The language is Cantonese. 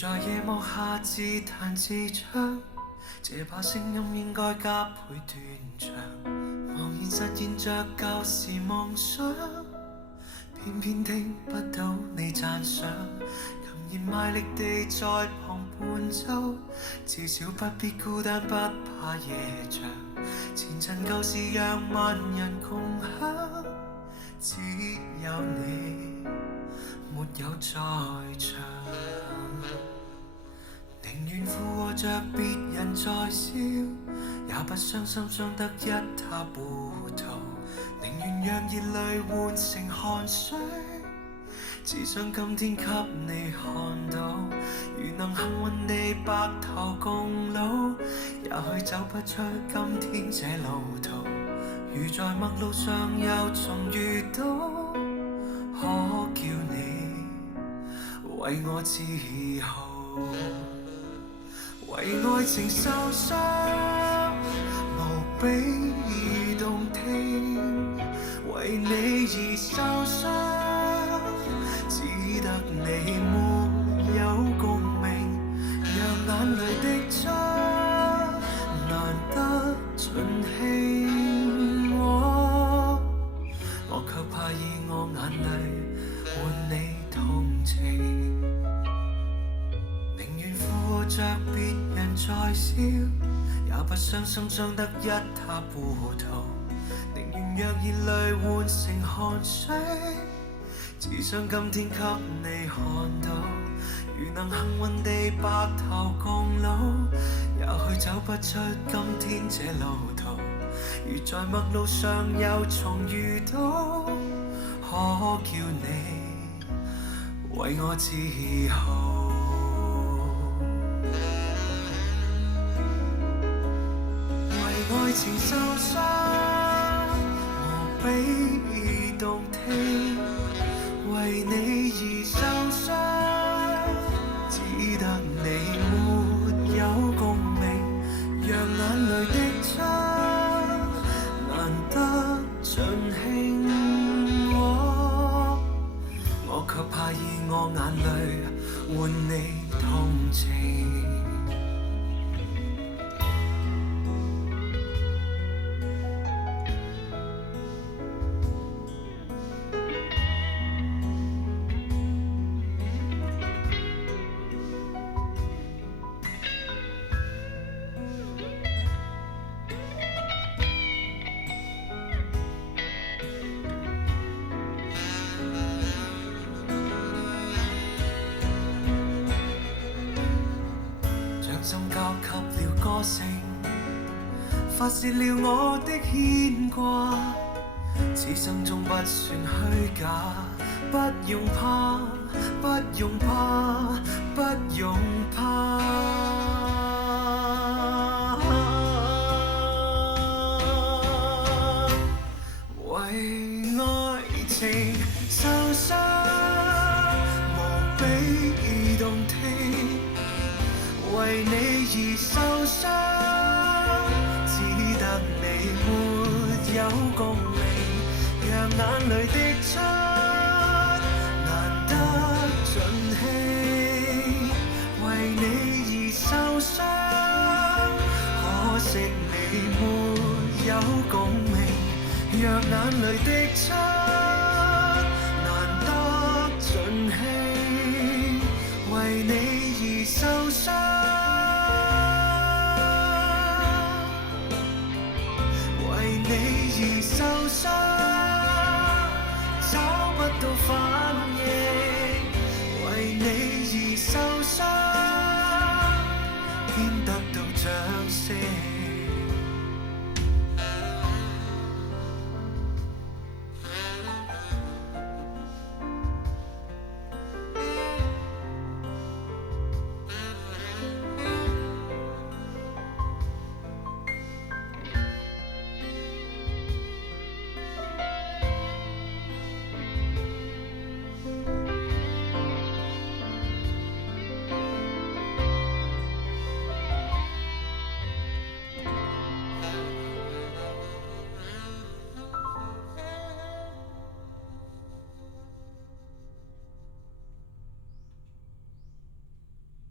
在夜幕下自彈自唱，這把聲音應該加倍斷腸。茫然實現着舊時夢想，偏偏聽不到你讚賞。琴弦賣力地在旁伴奏，至少不必孤單，不怕夜長。前塵舊事讓萬人共享，只有你沒有在場。寧願附和着別人在笑，也不傷心傷得一塌糊塗。寧願讓熱淚換成汗水，只想今天給你看到。如能幸運地白頭共老，也許走不出今天這路途。如在陌路上又重遇到，可叫你為我自豪。為愛情受傷，無比動聽，為你而受傷，只得你沒有共鳴，讓眼淚的漿難得盡興。我卻怕以我眼淚換你同情。着別人在笑，也不傷心傷得一塌糊塗。寧願讓熱淚換成汗水，只想今天給你看到。如能幸運地白頭共老，也許走不出今天這路途。如在陌路上又重遇到，可叫你為我自豪。愛情受傷，無比動聽，為你而受傷，只得你沒有共鳴，讓眼淚的漿難得盡興。我卻怕以我眼淚換你同情。心交給了歌聲，發洩了我的牽掛。此生中不算虛假，不用怕，不用怕，不用怕。為愛情受傷，無比動聽，為你而受傷，只得你沒有共鳴，讓眼淚的漿難得盡興。為你而受傷，可惜你沒有共鳴，讓眼淚的漿難得盡興。為你而受傷，為你而受傷，找不到反應。為你而受傷，偏得到掌聲。